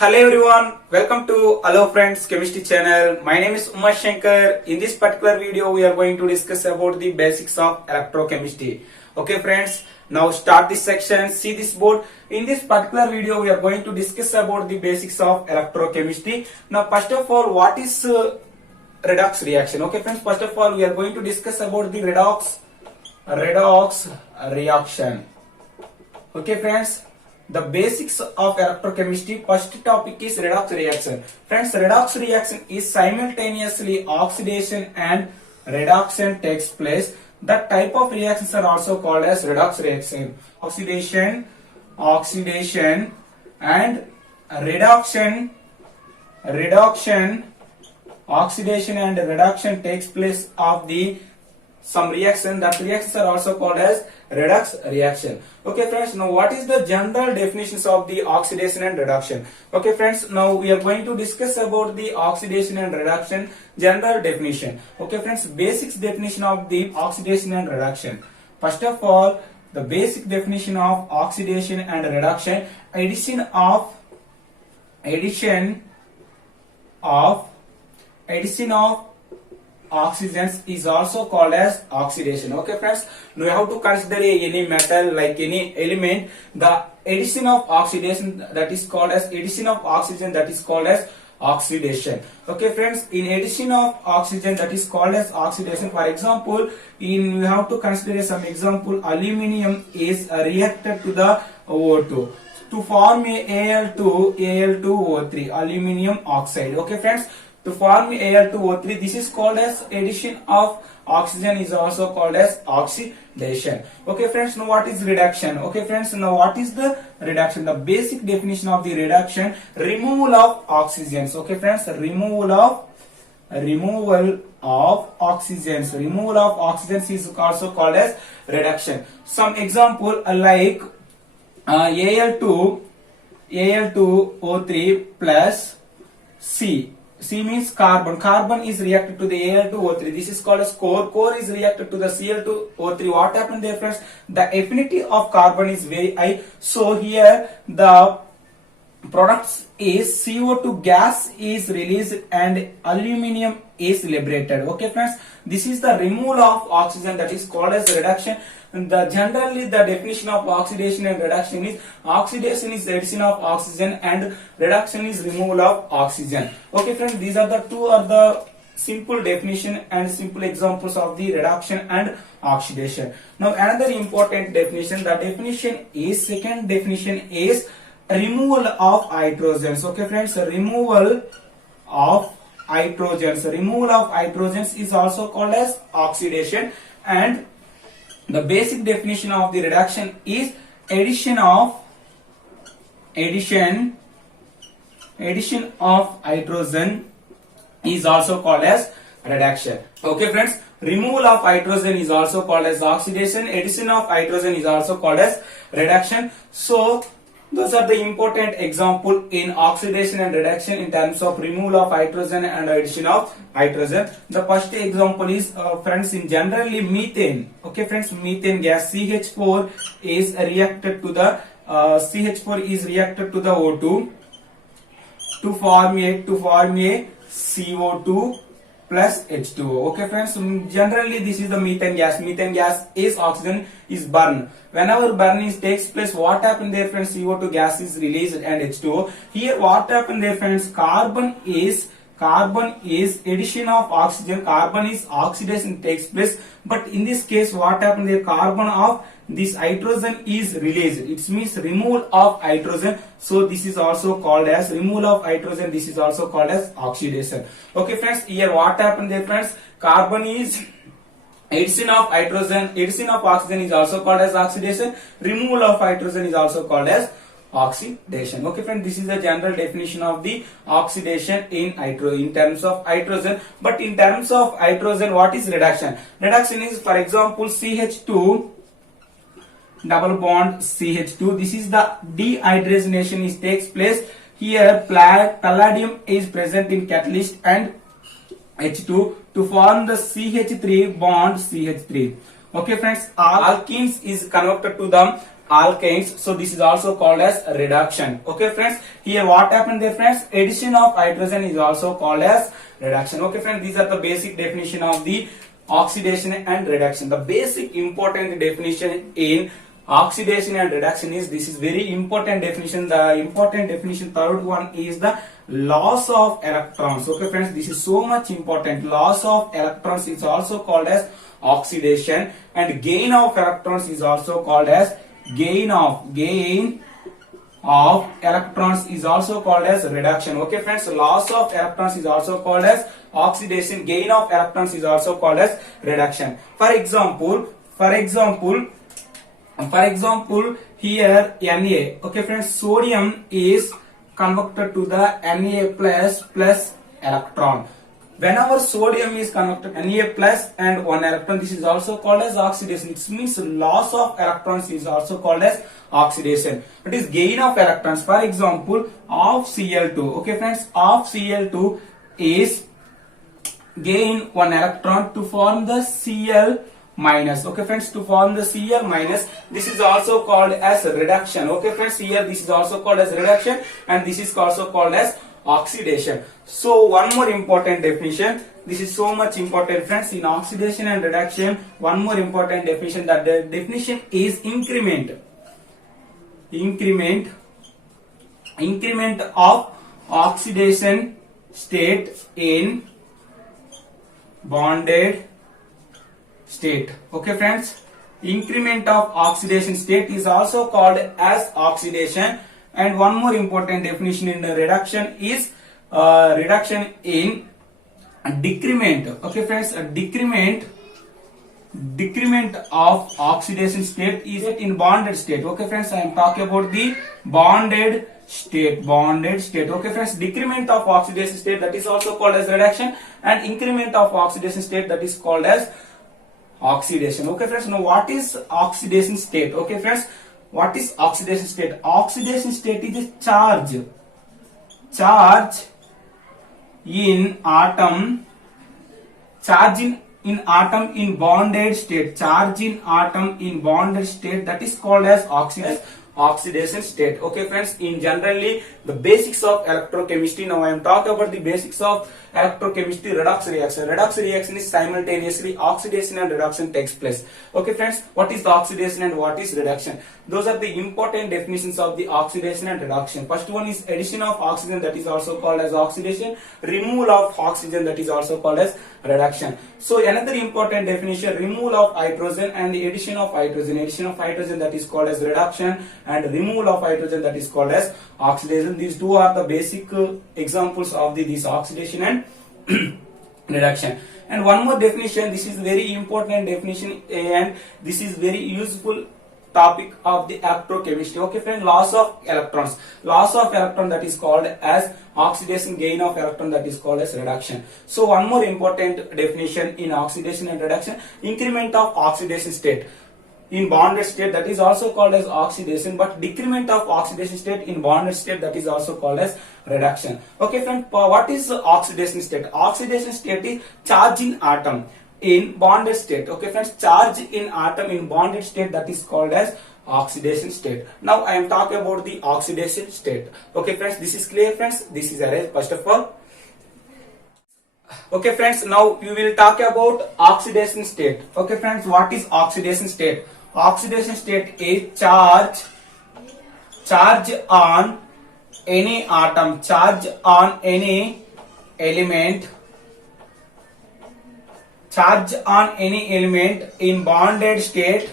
Hello everyone, welcome to Hello Friends Chemistry channel. My name is Umar Shankar. In this particular video, we are going to discuss about the basics of electrochemistry. Okay friends, now start this section. See this board. In this particular video, we are going to discuss about the basics of electrochemistry. Now first of all, what is redox reaction? Okay friends, first of all, we are going to discuss about the redox reaction. Okay friends, the basics of electrochemistry. First topic is redox reaction. Friends, redox reaction is simultaneously oxidation and reduction takes place. That type of reactions are also called as redox reaction. Oxidation and reduction, oxidation and reduction takes place of the some reaction. That reactions are also called as redox reaction. Okay friends, now what is the general definitions of the oxidation and reduction? Okay friends, now we are going to discuss about the oxidation and reduction general definition. Okay friends, basics definition of the oxidation and reduction. First of all, the basic definition of oxidation and reduction: addition of oxygens is also called as oxidation. Okay friends, now you have to consider any metal, like any element, the addition of oxidation, that is called as addition of oxygen, that is called as oxidation. Okay friends, in addition of oxygen, that is called as oxidation. For example, we have to consider some example. Aluminium is reacted to the O2 to form a Al2O3, aluminium oxide. Okay friends, to form Al2O3, this is called as addition of oxygen, is also called as oxidation. Okay friends, now what is reduction? Okay friends, now what is the reduction? The basic definition of the reduction: removal of oxygens. Okay friends, removal of oxygens. Removal of oxygens is also called as reduction. Some example like Al2O3 plus C. C means carbon. Carbon is reacted to the Al2O3. This is called as core. Core is reacted to the Cl2O3. What happened there friends? The affinity of carbon is very high. So here the products is CO2 gas is released and aluminium is liberated. Okay friends, this is the removal of oxygen, that is called as reduction. Generally the definition of oxidation and reduction is: oxidation is the addition of oxygen and reduction is removal of oxygen. Okay friends, these are the two are the simple definition and simple examples of the reduction and oxidation. Now another important definition, second definition is removal of hydrogens. Okay friends, removal of hydrogens is also called as oxidation. And the basic definition of the reduction is addition of hydrogen is also called as reduction. Okay friends, removal of hydrogen is also called as oxidation. Addition of hydrogen is also called as reduction. So those are the important example in oxidation and reduction in terms of removal of hydrogen and addition of hydrogen. The first example is friends, in generally methane. Okay friends, methane gas CH4 is reacted to the O2 to form a CO2 plus H2O. Okay friends, generally this is the methane gas. Methane gas is oxygen is burned. Whenever burning takes place, what happened there friends? CO2 gas is released and H2O. Here what happened there friends? Carbon is addition of oxygen. Carbon is oxidation takes place. But in this case, what happened there? Carbon of this hydrogen is released. It means removal of hydrogen. So this is also called as removal of hydrogen. This is also called as oxidation. Okay friends, here what happened there friends? Carbon is addition of hydrogen, addition of oxygen is also called as oxidation. Removal of hydrogen is also called as oxidation. Okay friends, this is the general definition of the oxidation in terms of hydrogen. But in terms of hydrogen, what is reduction? Reduction is, for example, CH2 double bond CH2. This is the dehydrogenation takes place. Here palladium is present in catalyst and H2 to form the CH3 bond CH3. Okay friends, alkenes is converted to the alkanes, so this is also called as reduction. Okay friends, here what happened there friends, addition of hydrogen is also called as reduction. Okay friends, these are the basic definition of the oxidation and reduction. The basic important definition in oxidation and reduction is, this is very important definition. The important definition, third one, is the loss of electrons. Okay friends, this is so much important. Loss of electrons is also called as oxidation, and gain of electrons is also called as gain of electrons is also called as reduction. Okay friends, loss of electrons is also called as oxidation, gain of electrons is also called as reduction. For example, here Na. Okay friends, sodium is converted to the Na plus electron. Whenever sodium is converted Na plus and one electron, this is also called as oxidation. It means loss of electrons is also called as oxidation. It is gain of electrons. For example, of Cl2. Okay friends, of Cl2 is gain one electron to form the Cl minus. Okay friends, to form the Cl minus, this is also called as reduction. Okay friends, here this is also called as reduction, and this is also called as oxidation. So one more important definition, this is so much important friends, in oxidation and reduction, one more important definition, that the definition is increment of oxidation state in bonded state. Okay friends, increment of oxidation state is also called as oxidation. And one more important definition in the reduction is reduction in decrement. Okay friends, a decrement of oxidation state is in bonded state. Okay friends, I am talking about the bonded state. Okay friends, decrement of oxidation state, that is also called as reduction, and increment of oxidation state, that is called as oxidation. Okay friends, now what is oxidation state? Okay friends, what is oxidation state? Oxidation state is a charge in atom in bonded state, that is called as oxidation state. Okay friends, in generally the basics of electrochemistry, now I am talking about the basics of electrochemistry. Redox reaction is simultaneously oxidation and reduction takes place. Okay friends, what is the oxidation and what is reduction? Those are the important definitions of the oxidation and reduction. First one is addition of oxygen, that is also called as oxidation. Removal of oxygen, that is also called as reduction. So another important definition, removal of hydrogen and the addition of hydrogen, that is called as reduction, and removal of hydrogen, that is called as oxidation. These two are the basic examples of this oxidation and reduction. And one more definition, this is very important definition, and this is very useful topic of the electrochemistry. Okay friend, loss of electrons, that is called as oxidation, gain of electron, that is called as reduction. So one more important definition in oxidation and reduction, increment of oxidation state in bonded state, that is also called as oxidation, but decrement of oxidation state in bonded state, that is also called as reduction. Okay friend, what is oxidation state? Oxidation state is charge in atom in bonded state. Okay friends, charge in atom in bonded state, that is called as oxidation state. Now I am talking about the oxidation state. Okay friends, this is clear friends, this is arranged first of all. Okay friends, now we will talk about oxidation state. Okay friends, what is oxidation state? Oxidation state is charge on any atom, charge on any element in bonded state,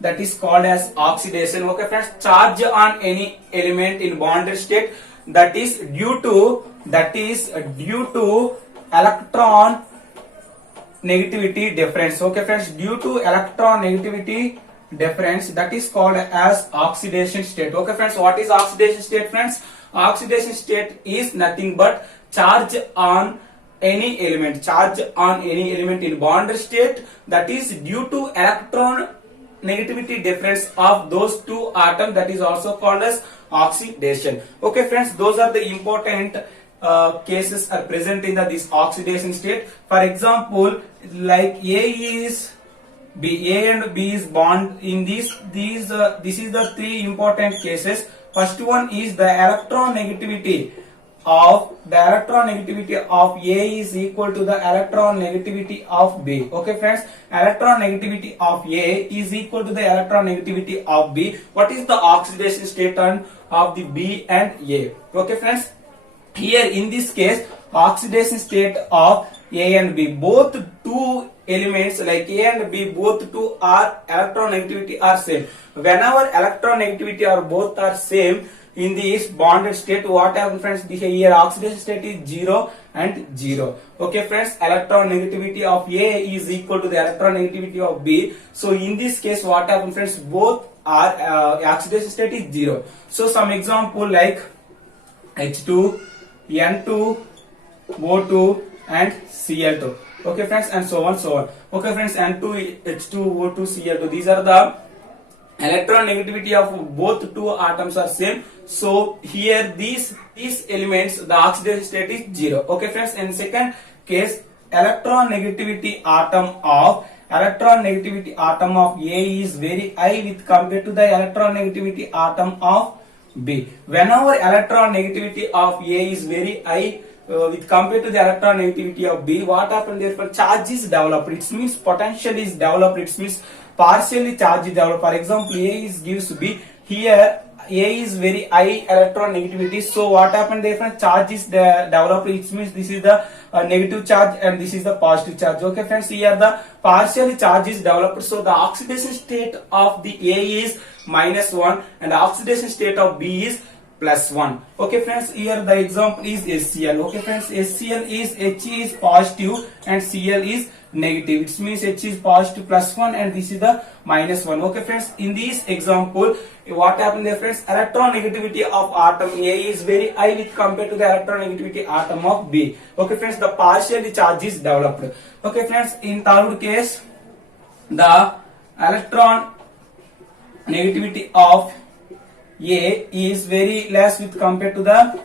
that is called as oxidation. Okay friends, charge on any element in bonded state, that is due to electron negativity difference. Okay friends, due to electron negativity difference, that is called as oxidation state. Okay friends, what is oxidation state friends? Oxidation state is nothing but charge on any element in bonded state, that is due to electron negativity difference of those two atoms, that is also called as oxidation. Okay friends, those are the important cases are present in this oxidation state. For example, like A is B. A and B is bond in this is the three important cases. First one is the electronegativity of A is equal to the electronegativity of B. Okay friends, electronegativity of A is equal to the electronegativity of B. What is the oxidation state of the B and A? Okay friends, here in this case oxidation state of A and B, both two elements like A and B, both two are electronegativity are same. Whenever electronegativity or both are same in this bonded state, what happens friends, here oxidation state is 0 and 0. Okay friends, electronegativity of A is equal to the electronegativity of B. So in this case what happens friends, both are oxidation state is 0. So some example like H2, N2, O2 and Cl2. Okay friends, and so on so on. Okay friends, N2, H2, O2, Cl2, these are the electronegativity of both two atoms are same. So here these elements, the oxidation state is 0. Okay friends, in second case electronegativity atom of A is very high with compared to the electronegativity atom of B. Whenever electronegativity of A is very high with compared to the electronegativity of B, what happens, therefore charge is developed. It means potential is developed. It means partially charge is developed. For example, A is gives B. Here A is very high electronegativity. So what happens, therefore charge is developed. It means this is the negative charge and this is the positive charge. Okay friends, here the partially charge is developed. So the oxidation state of the A is -1 and the oxidation state of B is +1. Okay friends, here the example is HCl. Okay friends, HCl is H is positive and Cl is negative. It means H is positive +1 and this is the -1. Okay friends, in this example what happened there friends, electronegativity of atom A is very high with compared to the electronegativity atom of B. Okay friends, the partially charge is developed. Okay friends, in third case the electron negativity of A is very less with compared to the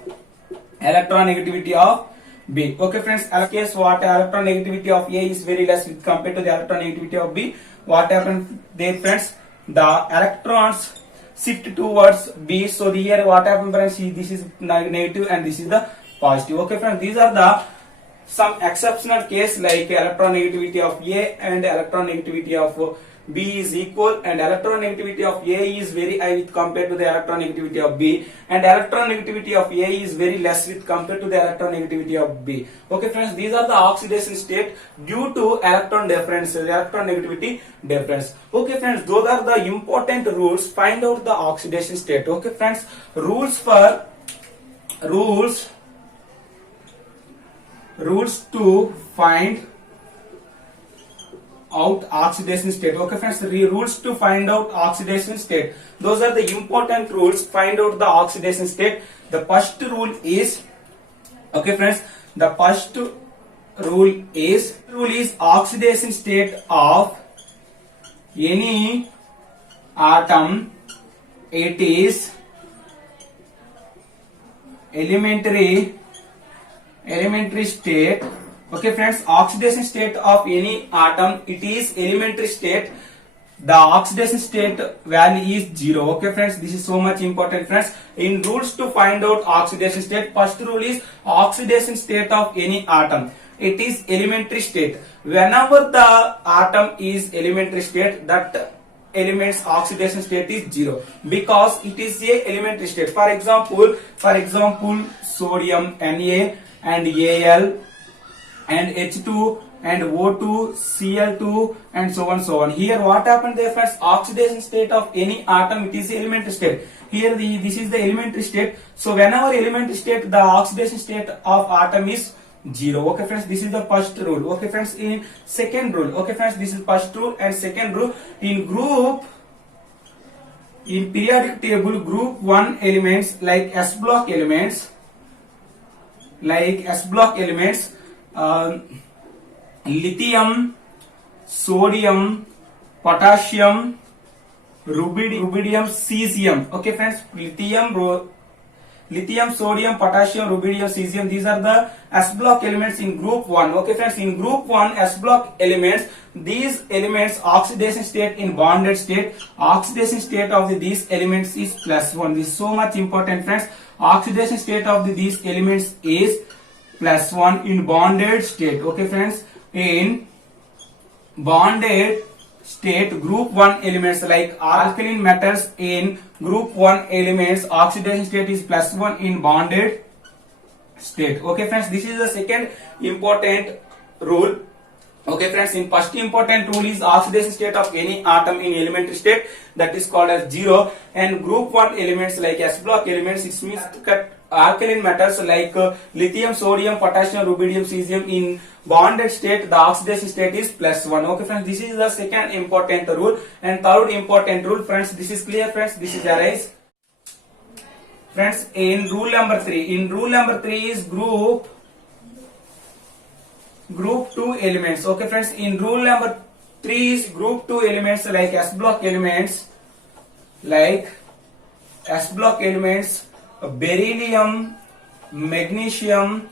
electronegativity of B. Okay friends, in case what electronegativity of A is very less with compared to the electronegativity of B, what happens there friends, the electrons shift towards B. So here what happens friends, this is negative and this is the positive. Okay friends, these are the some exceptional case like electronegativity of A and electronegativity of B is equal and electronegativity of A is very high with compared to the electronegativity of B and electronegativity of A is very less with compared to the electronegativity of B. Okay friends, these are the oxidation state due to electron difference, electronegativity difference. Okay friends, those are the important rules. Find out the oxidation state. Okay friends, rules to find out oxidation state. Okay friends, rules to find out oxidation state. Those are the important rules. Find out the oxidation state. The first rule is, okay friends, the first rule is oxidation state of any atom. It is elementary state. Okay friends, oxidation state of any atom, it is elementary state. The oxidation state value is 0. Okay friends, this is so much important friends. In rules to find out oxidation state, first rule is oxidation state of any atom, it is elementary state. Whenever the atom is elementary state, that element's oxidation state is 0 because it is a elementary state. For example sodium Na and Al and H2 and O2, Cl2 and so on. Here what happened there friends, oxidation state of any atom, it is elementary state. Here this is the elementary state. So whenever elementary state, the oxidation state of atom is 0. Okay friends, this is the first rule. Okay friends, in second rule, okay friends, this is first rule and second rule. In periodic table, group 1 elements like S block elements, lithium, sodium, potassium, rubidium, cesium. Okay friends, lithium, lithium, sodium, potassium, rubidium, cesium. These are the S block elements in group 1. Okay friends, in group 1 S block elements, these elements oxidation state in bonded state, oxidation state of these elements is +1. This is so much important friends. Oxidation state of these elements is +1 in bonded state. Okay friends, in bonded state group 1 elements like alkaline metals, in group 1 elements oxidation state is +1 in bonded state. Okay friends, this is the second important rule. Okay friends, in first important rule is oxidation state of any atom in elementary state, that is called as 0, and group 1 elements like S block elements, it means to cut alkaline metals like lithium, sodium, potassium, rubidium, cesium in bonded state, the oxidation state is +1. Okay friends, this is the second important rule. And third important rule friends, this is clear friends, this is arise. Friends, in rule number 3 is group 2 elements. Okay friends, in rule number 3 is group 2 elements like S block elements, beryllium, magnesium,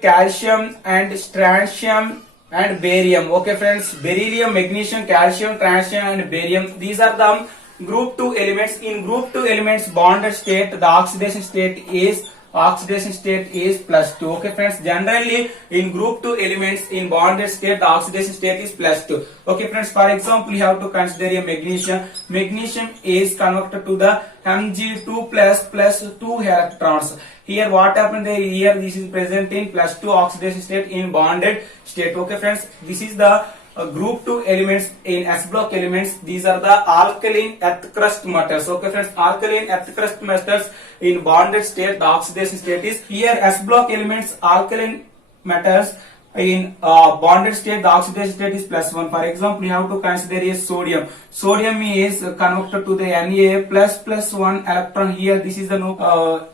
calcium and strontium and barium. Okay friends, beryllium, magnesium, calcium, strontium and barium, these are the group 2 elements. In group 2 elements bonded state, the oxidation state is +2. Okay friends, generally in group 2 elements in bonded state, the oxidation state is +2. Okay friends, for example you have to consider a magnesium is converted to the Mg2 plus 2 electrons. Here what happened there, here this is present in +2 oxidation state in bonded state. Okay friends, this is the group 2 elements in S block elements. These are the alkaline earth crust metals. Okay friends, alkaline earth crust metals in bonded state, the oxidation state is here S block elements, alkaline metals in bonded state, the oxidation state is +1. For example, you have to consider a sodium. Sodium is connected to the Na plus 1 electron. Here this is the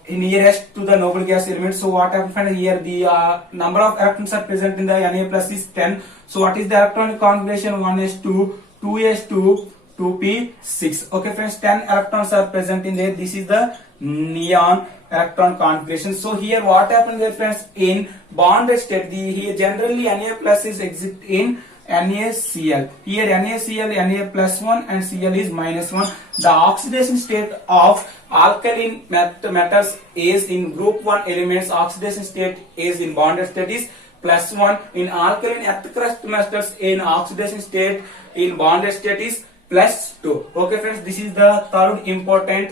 nearest to the noble gas element. So what happens here, the number of electrons are present in the Na plus is 10. So what is the electronic configuration? 1s2, 2s2, 2p6. Okay friends, 10 electrons are present in there. This is the neon electron configuration. So here what happens there friends, in bonded state, here generally Na plus is exit in NaCl. Here NaCl, Na +1 and Cl is -1. The oxidation state of alkaline metals is in group 1 elements, oxidation state is in bonded state is +1. In alkaline earth crust metals in oxidation state in bonded state is +2. Okay friends, this is the third important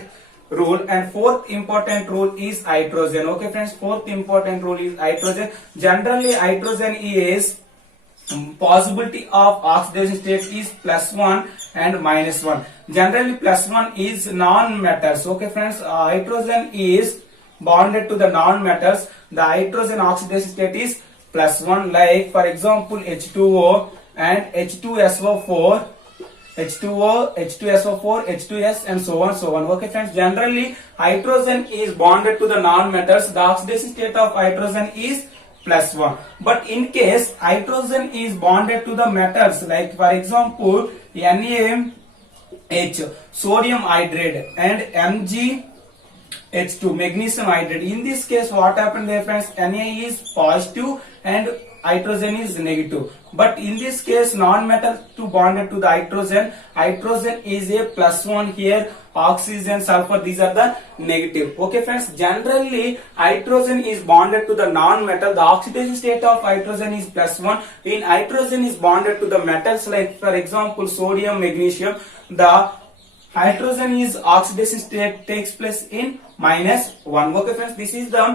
rule. And fourth important rule is hydrogen. Okay friends, fourth important rule is hydrogen. Generally hydrogen is possibility of oxidation state is +1 and -1. Generally +1 is non-metals. Okay friends, hydrogen is bonded to the non-metals. The hydrogen oxidation state is +1, like for example H2O and H2SO4, H2O, H2SO4, H2S and so on. Okay friends, generally hydrogen is bonded to the non-metals. The oxidation state of hydrogen is +1. But in case hydrogen is bonded to the metals, like for example NaH, sodium hydride, and MgH2, magnesium hydride. In this case what happened there friends, Na is positive and hydrogen is negative. But in this case non-metal to bonded to the hydrogen is a +1 here, oxygen, sulfur, these are the negative. Okay friends, generally hydrogen is bonded to the non-metal. The oxidation state of hydrogen is +1. In hydrogen is bonded to the metals, like for example sodium, magnesium, the hydrogen is oxidation state takes place in -1. Okay friends, this is the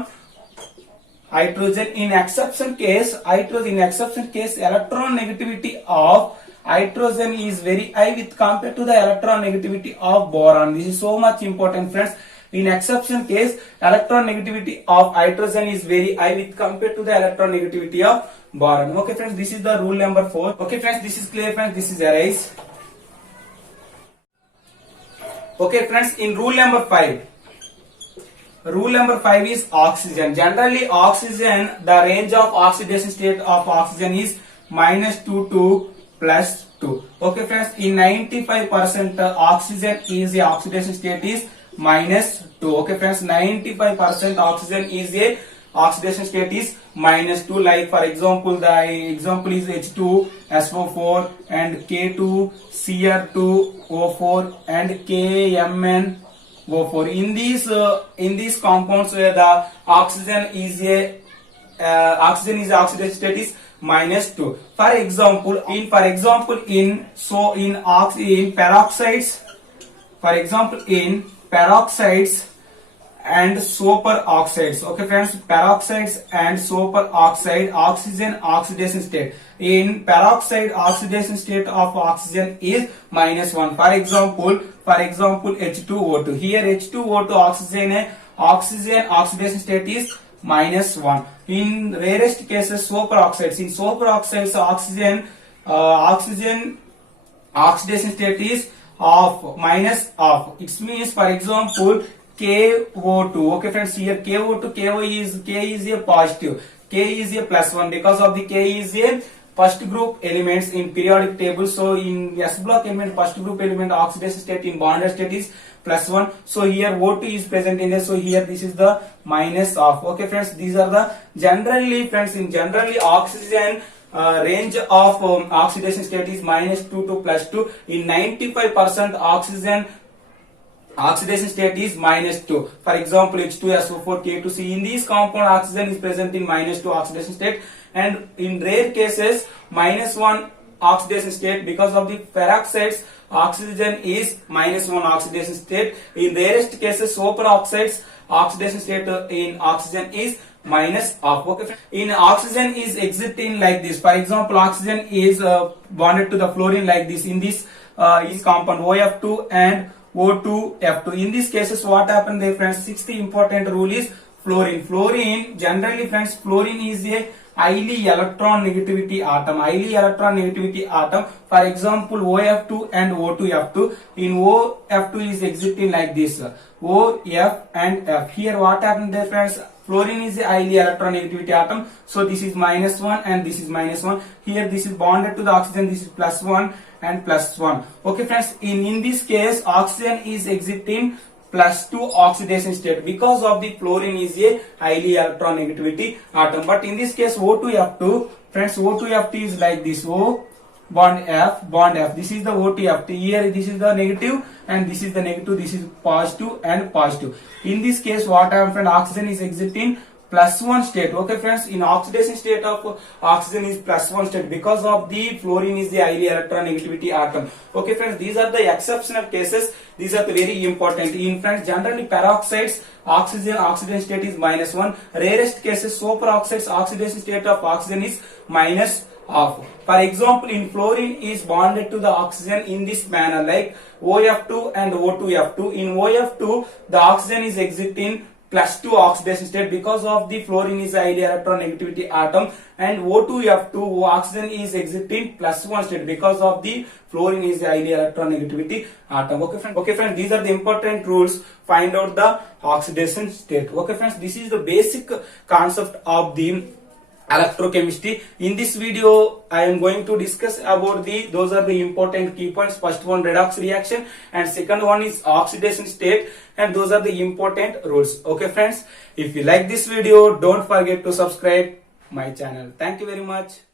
hydrogen. In exception case, electron negativity of hydrogen is very high with compared to the electron negativity of boron. This is so much important friends. In exception case, electron negativity of hydrogen is very high with compared to the electron negativity of boron. Okay friends, this is the rule number 4. Okay friends, this is clear friends, this is arise. Okay friends, in rule number 5. Rule number 5 is oxygen. Generally oxygen, the range of oxidation state of oxygen is -2 to +2. Okay friends, in 95% oxygen is the oxidation state is -2. Okay friends, 95% oxygen is a oxidation state is -2. Like for example, the example is H2SO4 and K2Cr2O4 and KMnO4. In these compounds where the oxygen is oxidation state is -2. For example, in peroxides, for example in peroxides and superoxides. Okay friends, peroxides and superoxide oxygen oxidation state. In peroxide, oxidation state of oxygen is -1. For example H2O2. Here H2O2 oxygen oxidation state is -1. In rarest cases superoxides. In superoxides oxygen oxidation state is half, -half. It means for example KO2. Okay friends, here KO2, K is a positive, K is a +1 because of the K is a first group elements in periodic table. So in S block element, first group element oxidation state in bonded state is +1. So here O2 is present in there. So here this is the -half. Okay friends, these are the generally oxygen range of oxidation state is -2 to +2. In 95% oxidation state is -2. For example H2SO4, K2C. In these compound oxygen is present in -2 oxidation state, and in rare cases -1 oxidation state. Because of the peroxides oxygen is -1 oxidation state. In rarest cases superoxides oxidation state in oxygen is -half. Okay, in oxygen is exiting like this. For example oxygen is bonded to the fluorine like this. In this is compound OF2 and O2F2. In these cases what happened there friends? Sixth important rule is fluorine generally friends, fluorine is a highly electron negativity atom. For example OF2 and O2F2. In OF2 is exiting like this, OF and F. Here what happened there friends? Fluorine is a highly electron negativity atom, so this is -1 and this is -1. Here this is bonded to the oxygen, this is +1 and +1. Okay friends, in this case oxygen is exiting +2 oxidation state because of the fluorine is a highly electron negativity atom. But in this case O2F2 friends, O2F2 is like this, O bond F. This is the O2F2. Here this is the negative and this is the negative, this is positive and positive. In this case what happens friend? Oxygen is exiting +1 state. Okay friends, in oxidation state of oxygen is +1 state because of the fluorine is the highly electron negativity atom. Okay friends, these are the exceptional cases. These are very important. In friends, generally peroxides oxidation state is -1. Rarest cases superoxides oxidation state of oxygen is -half. For example, in fluorine is bonded to the oxygen in this manner like OF2 and O2F2. In OF2 the oxygen is exiting +2 oxidation state because of the fluorine is a highly electron negativity atom, and O2F2 oxygen is exiting +1 state because of the fluorine is a highly electron negativity atom. Okay friends, these are the important rules. Find out the oxidation state. Okay friends, this is the basic concept of the electrochemistry. In this video I am going to discuss about those are the important key points. First one redox reaction and second one is oxidation state, and those are the important rules. Okay friends, if you like this video don't forget to subscribe my channel. Thank you very much.